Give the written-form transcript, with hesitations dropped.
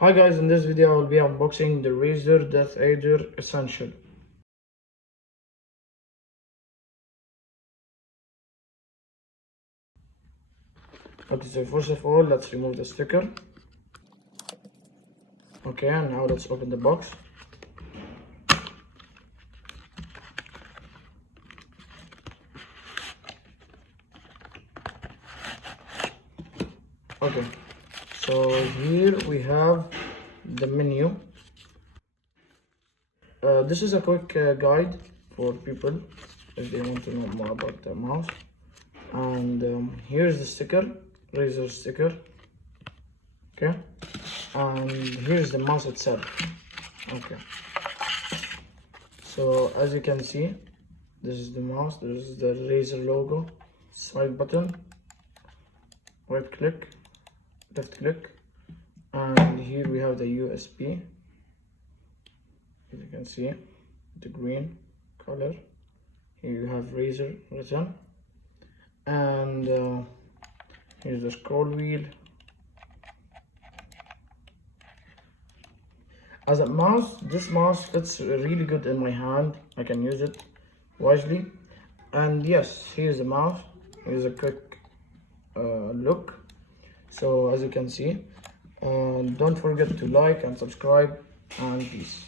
Hi guys, in this video I will be unboxing the Razer DeathAdder Essential. Okay, so first of all, let's remove the sticker. Okay, and now let's open the box. Okay, so here we have the menu. This is a quick guide for people if they want to know more about the mouse. And here's the sticker, Razer sticker. Okay, and here's the mouse itself. Okay, so as you can see, this is the mouse, this is the Razer logo, side button, right click, left click, and here we have the USB, as you can see, the green color. Here you have Razer written, and here's the scroll wheel. As a mouse, this mouse fits really good in my hand. I can use it wisely. And yes, here's the mouse. Here's a quick look. So as you can see, don't forget to like and subscribe, and peace.